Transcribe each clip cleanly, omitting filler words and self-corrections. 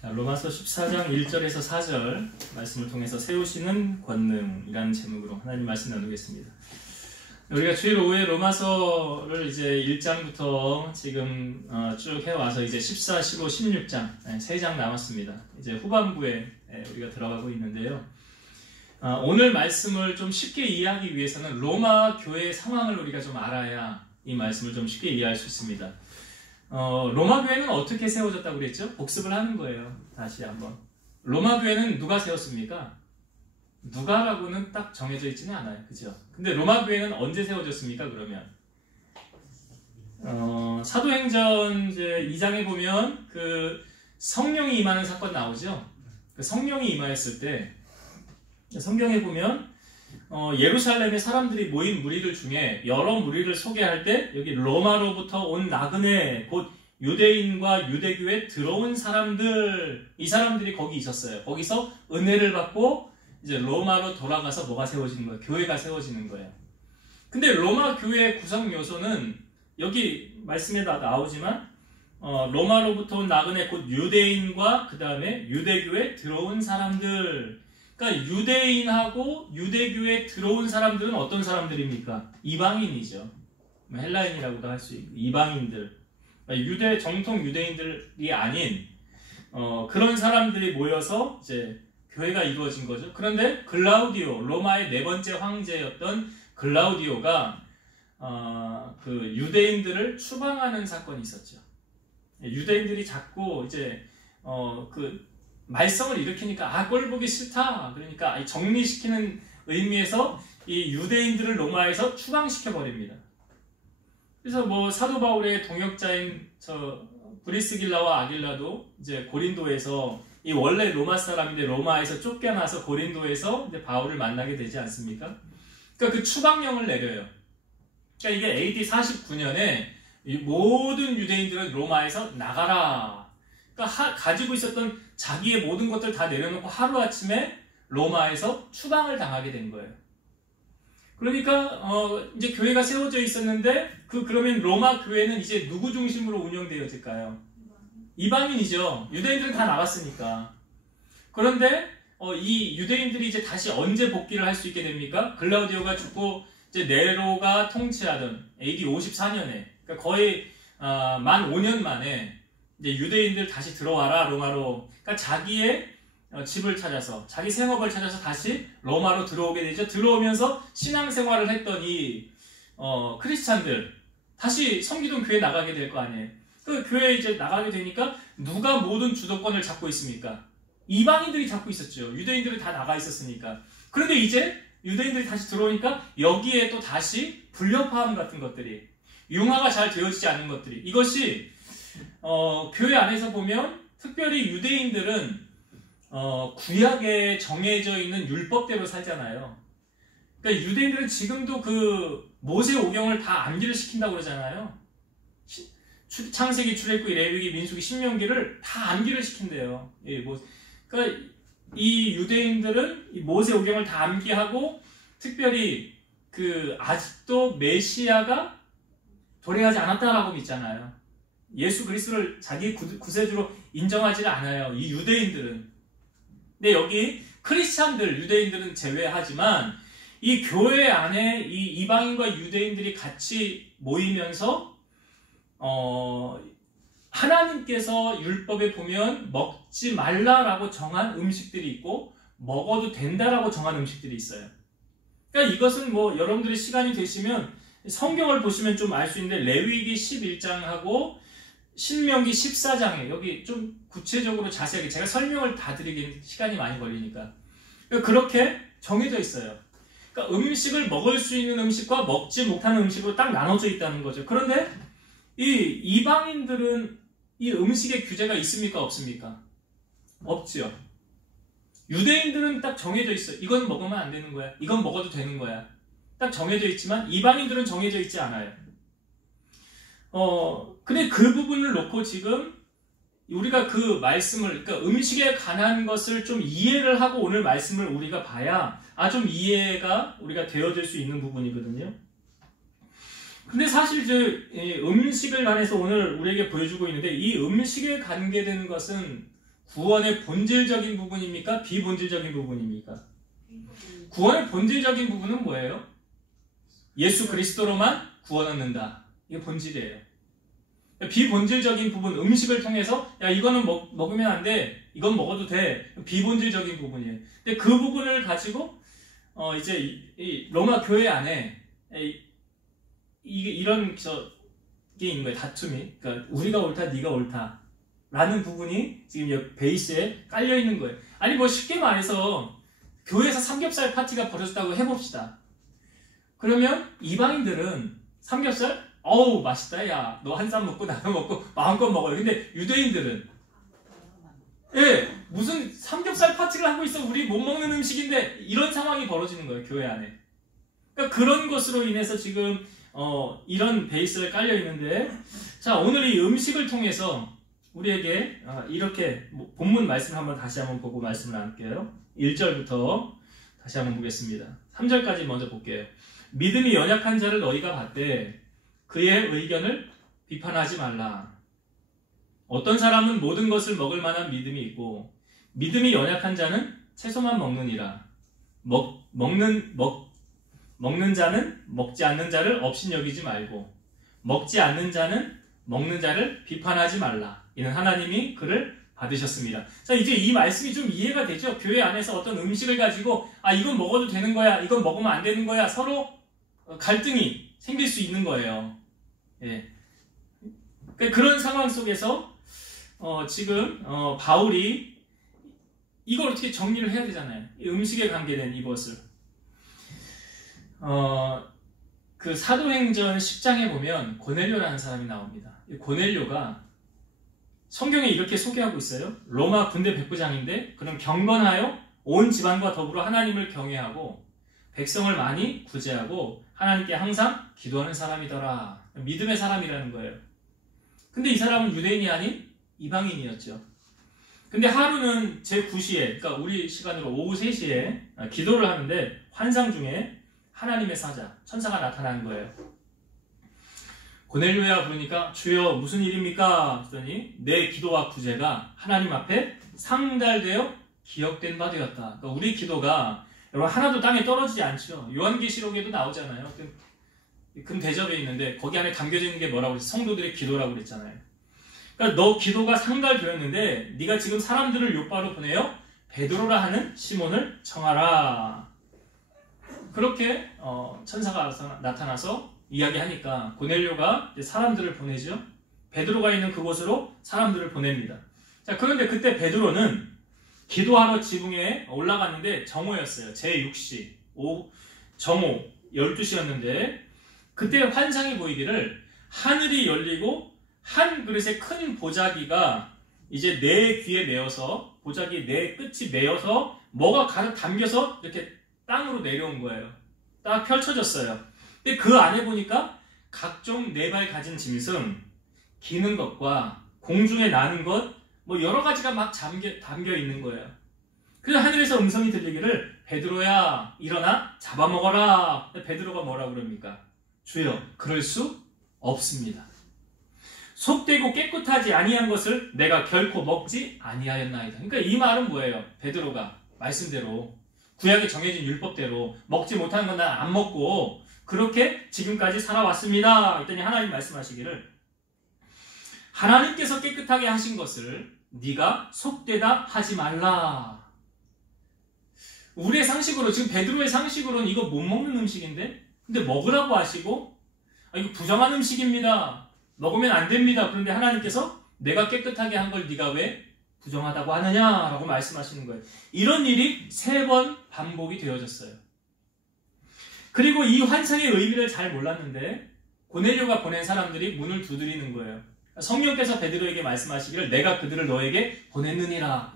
로마서 14장 1절에서 4절 말씀을 통해서 세우시는 권능이라는 제목으로 하나님 말씀 나누겠습니다. 우리가 주일 오후에 로마서를 이제 1장부터 지금 쭉 해와서 이제 14, 15, 16장 3장 남았습니다. 이제 후반부에 우리가 들어가고 있는데요. 오늘 말씀을 좀 쉽게 이해하기 위해서는 로마 교회의 상황을 우리가 좀 알아야 이 말씀을 좀 쉽게 이해할 수 있습니다. 로마 교회는 어떻게 세워졌다고 그랬죠? 복습을 하는 거예요. 다시 한번. 로마 교회는 누가 세웠습니까? 누가라고는 딱 정해져 있지는 않아요. 그죠? 근데 로마 교회는 언제 세워졌습니까? 그러면 사도행전 이제 2장에 보면 그 성령이 임하는 사건 나오죠? 그 성령이 임하였을 때 성경에 보면 예루살렘에 사람들이 모인 무리들 중에 여러 무리를 소개할 때 여기 로마로부터 온 나그네 곧 유대인과 유대교에 들어온 사람들, 이 사람들이 거기 있었어요. 거기서 은혜를 받고 이제 로마로 돌아가서 뭐가 세워지는 거예요? 교회가 세워지는 거예요. 근데 로마 교회의 구성 요소는 여기 말씀에 다 나오지만 로마로부터 온 나그네 곧 유대인과 그 다음에 유대교에 들어온 사람들. 그러니까 유대인하고 유대교에 들어온 사람들은 어떤 사람들입니까? 이방인이죠. 헬라인이라고도 할 수 있고 이방인들. 그러니까 정통 유대인들이 아닌 그런 사람들이 모여서 이제 교회가 이루어진 거죠. 그런데 글라우디오, 로마의 네 번째 황제였던 글라우디오가 그 유대인들을 추방하는 사건이 있었죠. 유대인들이 자꾸 이제 그 말썽을 일으키니까 꼴 보기 싫다. 그러니까 정리시키는 의미에서 이 유대인들을 로마에서 추방시켜 버립니다. 그래서 뭐 사도 바울의 동역자인 브리스길라와 아길라도 이제 고린도에서 이 원래 로마 사람인데 로마에서 쫓겨나서 고린도에서 이제 바울을 만나게 되지 않습니까? 그러니까 그 추방령을 내려요. 그러니까 이게 AD 49년에 모든 유대인들은 로마에서 나가라. 그러니까 가지고 있었던 자기의 모든 것들 다 내려놓고 하루아침에 로마에서 추방을 당하게 된 거예요. 그러니까 이제 교회가 세워져 있었는데 그러면 로마 교회는 이제 누구 중심으로 운영되어질까요? 이방인이죠. 유대인들은 다 나갔으니까. 그런데 이 유대인들이 이제 다시 언제 복귀를 할 수 있게 됩니까? 글라우디오가 죽고 이제 네로가 통치하던 AD 54년에 그러니까 거의 만 5년 만에 이제 유대인들 다시 들어와라 로마로. 그러니까 자기의 집을 찾아서 자기 생업을 찾아서 다시 로마로 들어오게 되죠. 들어오면서 신앙생활을 했던 이 크리스찬들 다시 섬기던 교회 나가게 될 거 아니에요. 그 교회에 이제 나가게 되니까 누가 모든 주도권을 잡고 있습니까? 이방인들이 잡고 있었죠. 유대인들은 다 나가 있었으니까. 그런데 이제 유대인들이 다시 들어오니까 여기에 또 다시 불협화음 같은 것들이 융화가 잘 되어지지 않는 것들이 이것이 교회 안에서 보면 특별히 유대인들은 구약에 정해져 있는 율법대로 살잖아요. 그러니까 유대인들은 지금도 그 모세 오경을 다 암기를 시킨다고 그러잖아요. 창세기, 출애굽기, 레위기, 민수기, 신명기를 다 암기를 시킨대요. 그러니까 이 유대인들은 이 모세 오경을 다 암기하고 특별히 그 아직도 메시아가 도래하지 않았다라고 믿잖아요. 예수 그리스도를 자기 구세주로 인정하지를 않아요. 이 유대인들은. 근데 여기 크리스찬들, 유대인들은 제외하지만 이 교회 안에 이 이방인과 유대인들이 같이 모이면서 하나님께서 율법에 보면 먹지 말라라고 정한 음식들이 있고 먹어도 된다라고 정한 음식들이 있어요. 그러니까 이것은 뭐 여러분들이 시간이 되시면 성경을 보시면 좀 알 수 있는데 레위기 11장하고 신명기 14장에 여기 좀 구체적으로 자세하게 제가 설명을 다 드리기엔 시간이 많이 걸리니까 그렇게 정해져 있어요. 그러니까 음식을 먹을 수 있는 음식과 먹지 못하는 음식으로 딱 나눠져 있다는 거죠. 그런데 이 이방인들은 이 음식의 규제가 있습니까? 없습니까? 없지요. 유대인들은 딱 정해져 있어요. 이건 먹으면 안 되는 거야. 이건 먹어도 되는 거야. 딱 정해져 있지만 이방인들은 정해져 있지 않아요. 근데 그 부분을 놓고 지금 우리가 그 말씀을, 그러니까 음식에 관한 것을 좀 이해를 하고 오늘 말씀을 우리가 봐야 좀 이해가 우리가 되어질 수 있는 부분이거든요. 근데 사실 이제 음식을 관해서 오늘 우리에게 보여주고 있는데 이 음식에 관계된 것은 구원의 본질적인 부분입니까? 비본질적인 부분입니까? 구원의 본질적인 부분은 뭐예요? 예수 그리스도로만 구원 얻는다. 이게 본질이에요. 비본질적인 부분, 음식을 통해서 야 이거는 먹으면 안 돼, 이건 먹어도 돼, 비본질적인 부분이에요. 근데 그 부분을 가지고 이제 이 로마 교회 안에 이게 이런 게 있는 거예요. 다툼이. 그러니까 우리가 옳다, 네가 옳다 라는 부분이 지금 베이스에 깔려 있는 거예요. 아니 뭐 쉽게 말해서 교회에서 삼겹살 파티가 벌어졌다고 해봅시다. 그러면 이방인들은 삼겹살 어우 맛있다, 야 너 한 쌈 먹고 나도 먹고 마음껏 먹어요. 근데 유대인들은 무슨 삼겹살 파티를 하고 있어, 우리 못 먹는 음식인데, 이런 상황이 벌어지는 거예요, 교회 안에. 그러니까 그런 것으로 인해서 지금 이런 베이스가 깔려 있는데, 자 오늘 이 음식을 통해서 우리에게 이렇게 본문 말씀을 다시 한번 보고 말씀을 나눌게요. 1절부터 다시 한번 보겠습니다. 3절까지 먼저 볼게요. 믿음이 연약한 자를 너희가 봤되 그의 의견을 비판하지 말라. 어떤 사람은 모든 것을 먹을 만한 믿음이 있고 믿음이 연약한 자는 채소만 먹느니라. 먹는 자는 먹지 않는 자를 업신여기지 말고 먹지 않는 자는 먹는 자를 비판하지 말라. 이는 하나님이 그를 받으셨습니다. 자, 이제 이 말씀이 좀 이해가 되죠? 교회 안에서 어떤 음식을 가지고 이건 먹어도 되는 거야, 이건 먹으면 안 되는 거야, 서로 갈등이 생길 수 있는 거예요. 예. 그런 상황 속에서 지금 바울이 이걸 어떻게 정리를 해야 되잖아요. 이 음식에 관계된 이것을 그 사도행전 10장에 보면 고넬료라는 사람이 나옵니다. 이 고넬료가 성경에 이렇게 소개하고 있어요. 로마 군대 백부장인데 그럼 경건하여 온 집안과 더불어 하나님을 경외하고 백성을 많이 구제하고 하나님께 항상 기도하는 사람이더라. 믿음의 사람이라는 거예요. 근데 이 사람은 유대인이 아닌 이방인이었죠. 근데 하루는 제9시에, 그러니까 우리 시간으로 오후 3시에 기도를 하는데 환상 중에 하나님의 사자, 천사가 나타나는 거예요. 고넬료야 부르니까 주여 무슨 일입니까? 했더니 내 기도와 구제가 하나님 앞에 상달되어 기억된 바 되었다. 그러니까 우리 기도가 여러분 하나도 땅에 떨어지지 않죠. 요한계시록에도 나오잖아요. 금 대접에 있는데 거기 안에 담겨져 있는 게 뭐라고 그랬어요? 성도들의 기도라고 그랬잖아요. 그러니까 너 기도가 상달되었는데 네가 지금 사람들을 요바로 보내어 베드로라 하는 시몬을 청하라. 그렇게 천사가 나타나서 이야기하니까 고넬료가 사람들을 보내죠. 베드로가 있는 그곳으로 사람들을 보냅니다. 자, 그런데 그때 베드로는 기도하러 지붕에 올라갔는데 정오였어요. 제6시 정오 12시였는데 그때 환상이 보이기를 하늘이 열리고 한 그릇에 큰 보자기가 이제 내 귀에 메어서, 보자기 내 끝이 메어서 뭐가 가득 담겨서 이렇게 땅으로 내려온 거예요. 딱 펼쳐졌어요. 근데 그 안에 보니까 각종 네 발 가진 짐승, 기는 것과 공중에 나는 것, 뭐 여러 가지가 막 담겨 있는 거예요. 그래서 하늘에서 음성이 들리기를 베드로야 일어나 잡아먹어라. 베드로가 뭐라고 그럽니까? 주여 그럴 수 없습니다. 속되고 깨끗하지 아니한 것을 내가 결코 먹지 아니하였나이다. 그러니까 이 말은 뭐예요? 베드로가 말씀대로 구약에 정해진 율법대로 먹지 못하는 건 난 안 먹고 그렇게 지금까지 살아왔습니다. 했더니 하나님 말씀하시기를 하나님께서 깨끗하게 하신 것을 네가 속되다 하지 말라. 우리의 상식으로, 지금 베드로의 상식으로는 이거 못 먹는 음식인데 근데 먹으라고 하시고 이거 부정한 음식입니다. 먹으면 안 됩니다. 그런데 하나님께서 내가 깨끗하게 한 걸 네가 왜 부정하다고 하느냐라고 말씀하시는 거예요. 이런 일이 3번 반복이 되어졌어요. 그리고 이 환상의 의미를 잘 몰랐는데 고넬료가 보낸 사람들이 문을 두드리는 거예요. 성령께서 베드로에게 말씀하시기를 내가 그들을 너에게 보냈느니라.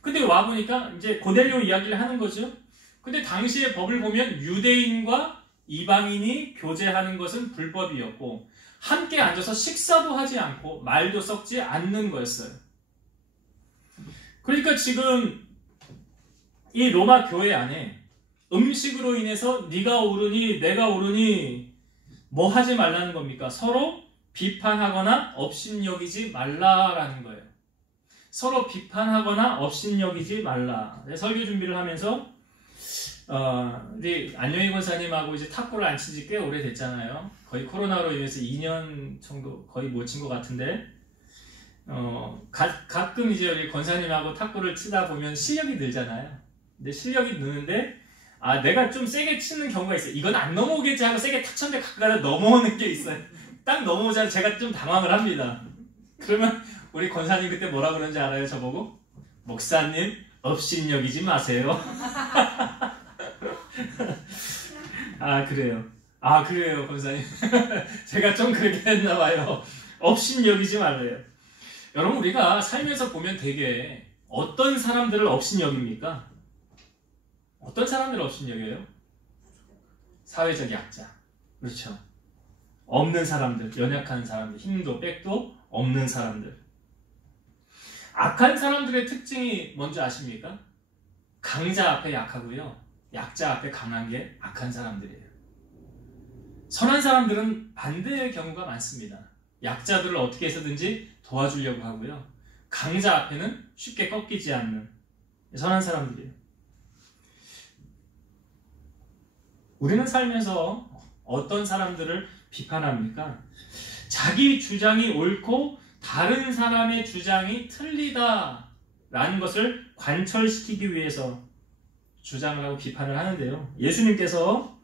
근데 와보니까 이제 고넬료 이야기를 하는 거죠. 근데 당시의 법을 보면 유대인과 이방인이 교제하는 것은 불법이었고 함께 앉아서 식사도 하지 않고 말도 섞지 않는 거였어요. 그러니까 지금 이 로마 교회 안에 음식으로 인해서 네가 옳으니 내가 옳으니 뭐 하지 말라는 겁니까? 서로 비판하거나 업신여기지 말라라는 거예요. 서로 비판하거나 업신여기지 말라. 설교 준비를 하면서 우리 안녕희 권사님하고 이제 탁구를 안 친 지 꽤 오래됐잖아요. 거의 코로나로 인해서 2년 정도 거의 못 친 것 같은데 가끔 이제 우리 권사님하고 탁구를 치다 보면 실력이 늘잖아요. 근데 실력이 느는데 내가 좀 세게 치는 경우가 있어요. 이건 안 넘어오겠지 하고 세게 탁 쳤는데 가끔가다 넘어오는 게 있어요. 딱 넘어오자면 제가 좀 당황을 합니다. 그러면 우리 권사님 그때 뭐라 그러는지 알아요? 저보고? 목사님 업신여기지 마세요. 그래요. 그래요 권사님. 제가 좀 그렇게 했나봐요. 업신여기지 말래요. 여러분 우리가 살면서 보면 되게 어떤 사람들을 업신여깁니까? 어떤 사람들을 업신여겨요? 사회적 약자. 그렇죠. 없는 사람들, 연약한 사람들, 힘도 백도 없는 사람들. 악한 사람들의 특징이 뭔지 아십니까? 강자 앞에 약하고요. 약자 앞에 강한 게 악한 사람들이에요. 선한 사람들은 반대의 경우가 많습니다. 약자들을 어떻게 해서든지 도와주려고 하고요. 강자 앞에는 쉽게 꺾이지 않는 선한 사람들이에요. 우리는 살면서 어떤 사람들을 비판합니까? 자기 주장이 옳고 다른 사람의 주장이 틀리다 라는 것을 관철시키기 위해서 주장을 하고 비판을 하는데요. 예수님께서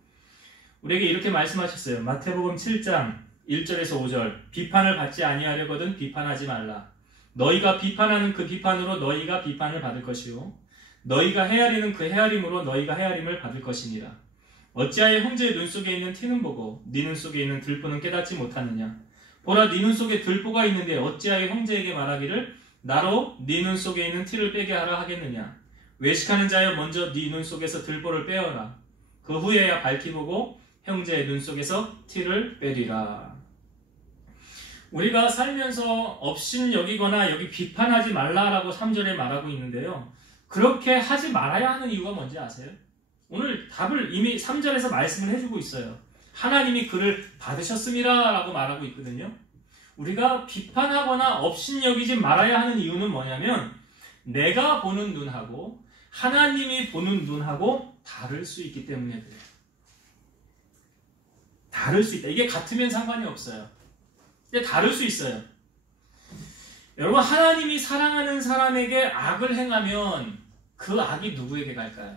우리에게 이렇게 말씀하셨어요. 마태복음 7장 1절에서 5절 비판을 받지 아니하려거든 비판하지 말라. 너희가 비판하는 그 비판으로 너희가 비판을 받을 것이요 너희가 헤아리는 그 헤아림으로 너희가 헤아림을 받을 것이니라. 어찌하여 형제의 눈 속에 있는 티는 보고 네 눈 속에 있는 들보는 깨닫지 못하느냐. 보라 네 눈 속에 들보가 있는데 어찌하여 형제에게 말하기를 나로 네 눈 속에 있는 티를 빼게 하라 하겠느냐. 외식하는 자여 먼저 네 눈 속에서 들보를 빼어라. 그 후에야 밝히 보고 형제의 눈 속에서 티를 빼리라. 우리가 살면서 업신여기거나 여기 비판하지 말라라고 3절에 말하고 있는데요. 그렇게 하지 말아야 하는 이유가 뭔지 아세요? 오늘 답을 이미 3절에서 말씀을 해주고 있어요. 하나님이 그를 받으셨습니다 라고 말하고 있거든요. 우리가 비판하거나 업신여기지 말아야 하는 이유는 뭐냐면 내가 보는 눈하고 하나님이 보는 눈하고 다를 수 있기 때문에 그래요. 다를 수 있다. 이게 같으면 상관이 없어요. 근데 다를 수 있어요. 여러분 하나님이 사랑하는 사람에게 악을 행하면 그 악이 누구에게 갈까요?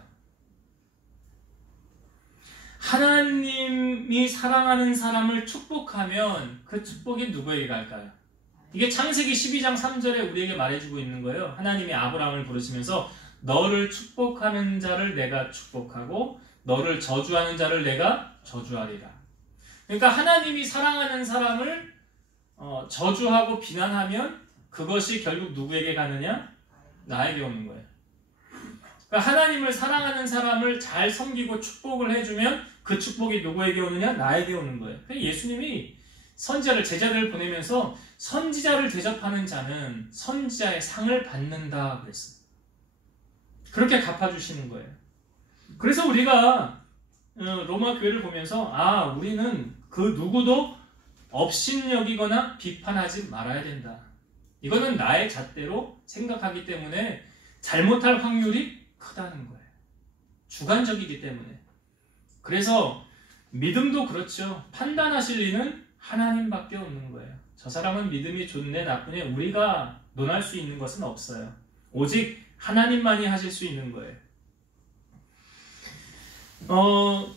하나님이 사랑하는 사람을 축복하면 그 축복이 누구에게 갈까요? 이게 창세기 12장 3절에 우리에게 말해주고 있는 거예요. 하나님이 아브라함을 부르시면서 너를 축복하는 자를 내가 축복하고 너를 저주하는 자를 내가 저주하리라. 그러니까 하나님이 사랑하는 사람을 저주하고 비난하면 그것이 결국 누구에게 가느냐? 나에게 오는 거예요. 그러니까 하나님을 사랑하는 사람을 잘 섬기고 축복을 해주면 그 축복이 누구에게 오느냐? 나에게 오는 거예요. 예수님이 선지자를 제자들을 보내면서 선지자를 대접하는 자는 선지자의 상을 받는다 그랬어요. 그렇게 갚아주시는 거예요. 그래서 우리가 로마 교회를 보면서 우리는 그 누구도 업신여기거나 비판하지 말아야 된다. 이거는 나의 잣대로 생각하기 때문에 잘못할 확률이 크다는 거예요. 주관적이기 때문에. 그래서 믿음도 그렇죠. 판단하실 리는 하나님밖에 없는 거예요. 저 사람은 믿음이 좋네 나쁘네 우리가 논할 수 있는 것은 없어요. 오직 하나님만이 하실 수 있는 거예요.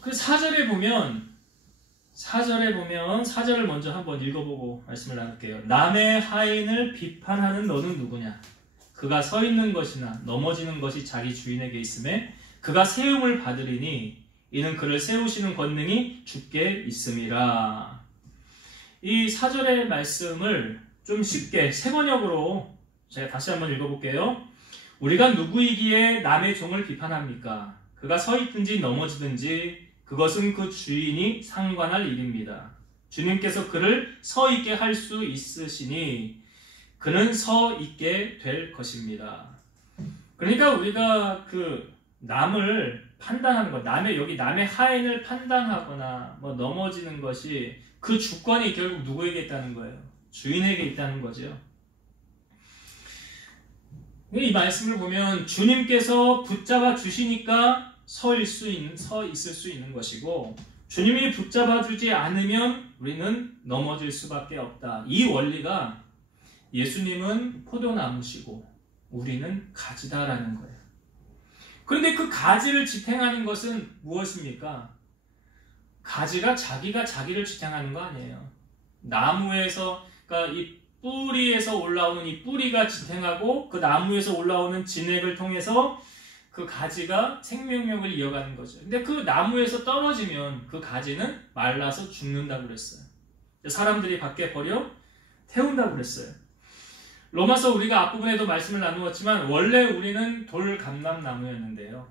그 4절에 보면 4절을 먼저 한번 읽어보고 말씀을 나눌게요. 남의 하인을 비판하는 너는 누구냐? 그가 서 있는 것이나 넘어지는 것이 자기 주인에게 있음에 그가 세움을 받으리니 이는 그를 세우시는 권능이 주께 있음이라. 이 4절의 말씀을 좀 쉽게 세 번역으로 제가 다시 한번 읽어볼게요. 우리가 누구이기에 남의 종을 비판합니까? 그가 서 있든지 넘어지든지 그것은 그 주인이 상관할 일입니다. 주님께서 그를 서 있게 할 수 있으시니 그는 서 있게 될 것입니다. 그러니까 우리가 그 남을 판단하는 것, 남의 하인을 판단하거나 넘어지는 것이 그 주권이 결국 누구에게 있다는 거예요? 주인에게 있다는 거죠. 이 말씀을 보면 주님께서 붙잡아 주시니까 서 있을 수 있는 것이고, 주님이 붙잡아 주지 않으면 우리는 넘어질 수밖에 없다. 이 원리가 예수님은 포도나무시고 우리는 가지다라는 거예요. 그런데 그 가지를 지탱하는 것은 무엇입니까? 가지가 자기가 자기를 지탱하는 거 아니에요. 나무에서, 그러니까 이 뿌리에서 올라오는 이 뿌리가 지탱하고 그 나무에서 올라오는 진액을 통해서 그 가지가 생명력을 이어가는 거죠. 근데 그 나무에서 떨어지면 그 가지는 말라서 죽는다고 그랬어요. 사람들이 밖에 버려 태운다고 그랬어요. 로마서 우리가 앞부분에도 말씀을 나누었지만 원래 우리는 돌감람나무였는데요.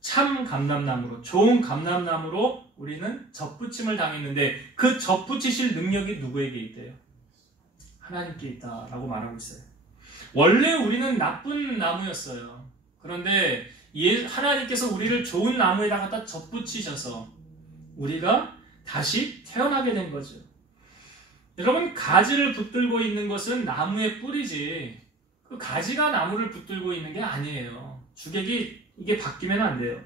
참 감람나무로, 좋은 감람나무로 우리는 접붙임을 당했는데 그 접붙이실 능력이 누구에게 있대요? 하나님께 있다라고 말하고 있어요. 원래 우리는 나쁜 나무였어요. 그런데 하나님께서 우리를 좋은 나무에다 갖다 접붙이셔서 우리가 다시 태어나게 된 거죠. 여러분, 가지를 붙들고 있는 것은 나무의 뿌리지 그 가지가 나무를 붙들고 있는 게 아니에요. 주객이 이게 바뀌면 안 돼요.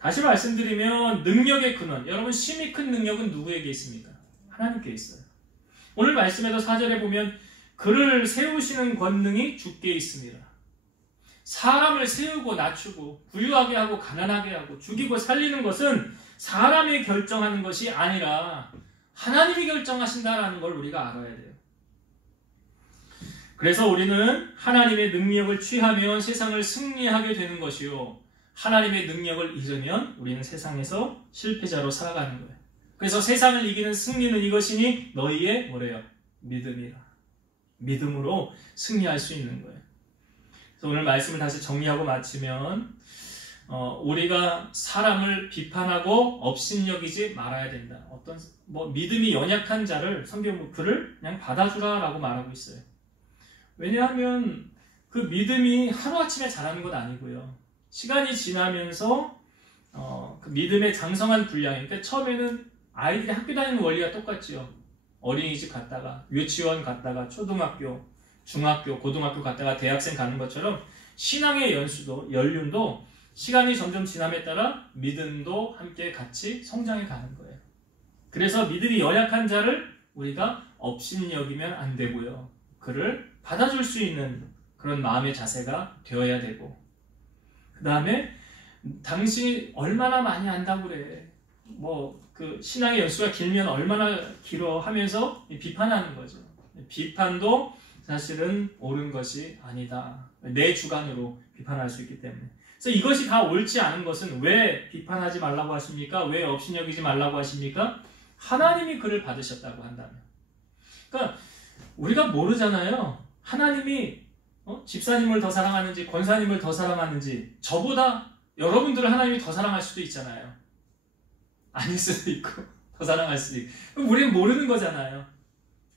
다시 말씀드리면 능력의 근원, 여러분 심히 큰 능력은 누구에게 있습니까? 하나님께 있어요. 오늘 말씀에도 4절에 보면 그를 세우시는 권능이 주께 있습니다. 사람을 세우고 낮추고 부유하게 하고 가난하게 하고 죽이고 살리는 것은 사람이 결정하는 것이 아니라 하나님이 결정하신다는 걸 우리가 알아야 돼요. 그래서 우리는 하나님의 능력을 취하면 세상을 승리하게 되는 것이요, 하나님의 능력을 잃으면 우리는 세상에서 실패자로 살아가는 거예요. 그래서 세상을 이기는 승리는 이것이니 너희의 뭐래요? 믿음이라. 믿음으로 승리할 수 있는 거예요. 그래서 오늘 말씀을 다시 정리하고 마치면 우리가 사람을 비판하고 업신여기지 말아야 된다. 어떤 믿음이 연약한 자를 성경 그를 그냥 받아주라라고 말하고 있어요. 왜냐하면 그 믿음이 하루아침에 자라는 건 아니고요. 시간이 지나면서 그 믿음의 장성한 분량이, 그러니까 처음에는 아이들이 학교 다니는 원리가 똑같지요. 어린이집 갔다가 유치원 갔다가 초등학교, 중학교, 고등학교 갔다가 대학생 가는 것처럼 신앙의 연륜도 시간이 점점 지남에 따라 믿음도 함께 같이 성장해 가는 거예요. 그래서 믿음이 연약한 자를 우리가 업신여기면 안 되고요. 그를 받아줄 수 있는 그런 마음의 자세가 되어야 되고, 그 다음에 당신이 얼마나 많이 안다고 그래. 그 신앙의 연수가 길면 얼마나 길어 하면서 비판하는 거죠. 비판도 사실은 옳은 것이 아니다. 내 주관으로 비판할 수 있기 때문에. 그래서 이것이 다 옳지 않은 것은 왜 비판하지 말라고 하십니까? 왜 업신여기지 말라고 하십니까? 하나님이 그를 받으셨다고 한다면. 그러니까 우리가 모르잖아요. 하나님이 집사님을 더 사랑하는지 권사님을 더 사랑하는지, 저보다 여러분들을 하나님이 더 사랑할 수도 있잖아요. 아닐 수도 있고 더 사랑할 수도 있고. 그럼 우리는 모르는 거잖아요.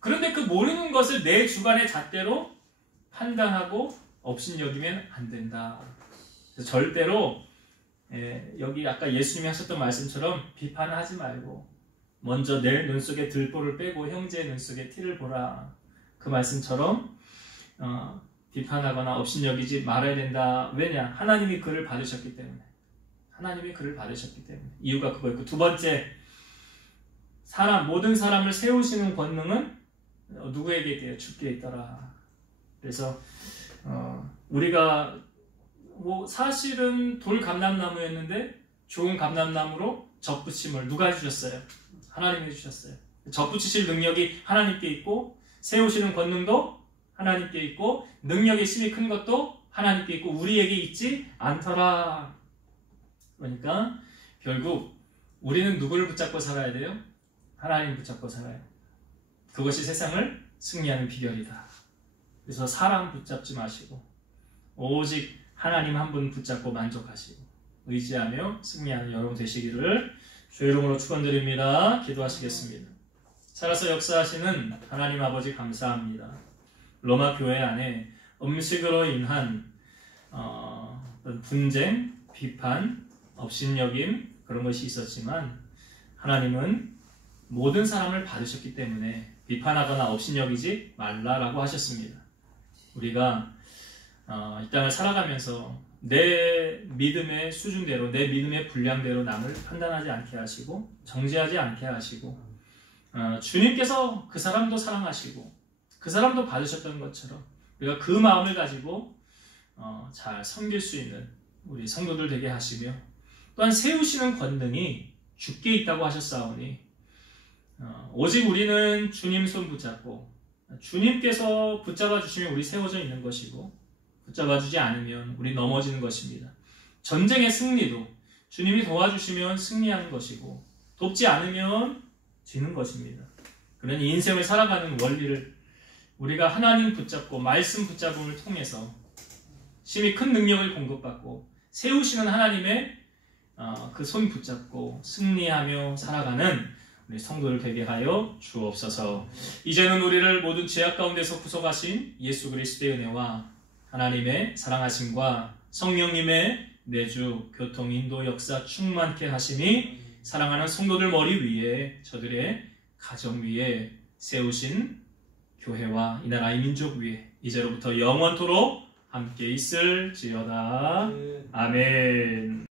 그런데 그 모르는 것을 내 주관의 잣대로 판단하고 업신여기면 안 된다. 그래서 절대로 여기 아까 예수님이 하셨던 말씀처럼 비판하지 말고 먼저 내 눈 속에 들보를 빼고 형제의 눈 속에 티를 보라. 그 말씀처럼 비판하거나 업신여기지 말아야 된다. 왜냐? 하나님이 그를 받으셨기 때문에. 하나님이 그를 받으셨기 때문에. 이유가 그거였고, 두 번째, 모든 사람을 세우시는 권능은 누구에게 있대요? 주께 있더라. 그래서 우리가 사실은 돌 감람나무였는데 좋은 감람나무로 접붙임을 누가 해주셨어요? 하나님이 해주셨어요. 접붙이실 능력이 하나님께 있고, 세우시는 권능도 하나님께 있고, 능력이 심히 큰 것도 하나님께 있고, 우리에게 있지 않더라. 그러니까 결국 우리는 누구를 붙잡고 살아야 돼요? 하나님 붙잡고 살아요. 그것이 세상을 승리하는 비결이다. 그래서 사람 붙잡지 마시고 오직 하나님 한 분 붙잡고 만족하시고 의지하며 승리하는 여러분 되시기를 주의 이름으로 축원드립니다. 기도하시겠습니다. 살아서 역사하시는 하나님 아버지 감사합니다. 로마 교회 안에 음식으로 인한 분쟁, 비판, 업신여김 그런 것이 있었지만 하나님은 모든 사람을 받으셨기 때문에 비판하거나 업신여기지 말라라고 하셨습니다. 우리가 이 땅을 살아가면서 내 믿음의 수준대로, 내 믿음의 분량대로 남을 판단하지 않게 하시고 정죄하지 않게 하시고, 주님께서 그 사람도 사랑하시고 그 사람도 받으셨던 것처럼 우리가 그 마음을 가지고 잘 섬길 수 있는 우리 성도들 되게 하시며, 또한 세우시는 권능이 주께 있다고 하셨사오니 오직 우리는 주님 손 붙잡고 주님께서 붙잡아 주시면 우리 세워져 있는 것이고, 붙잡아 주지 않으면 우리 넘어지는 것입니다. 전쟁의 승리도 주님이 도와주시면 승리하는 것이고, 돕지 않으면 지는 것입니다. 그런 인생을 살아가는 원리를 우리가 하나님 붙잡고 말씀 붙잡음을 통해서 심히 큰 능력을 공급받고 세우시는 하나님의 그 손 붙잡고 승리하며 살아가는 우리 성도를 되게 하여 주옵소서. 이제는 우리를 모든 죄악 가운데서 구속하신 예수 그리스도의 은혜와 하나님의 사랑하심과 성령님의 내주, 교통, 인도, 역사 충만케 하심이 사랑하는 성도들 머리 위에, 저들의 가정 위에 세우신 교회와 이 나라의 민족 위에 이제로부터 영원토록 함께 있을지어다. 아멘.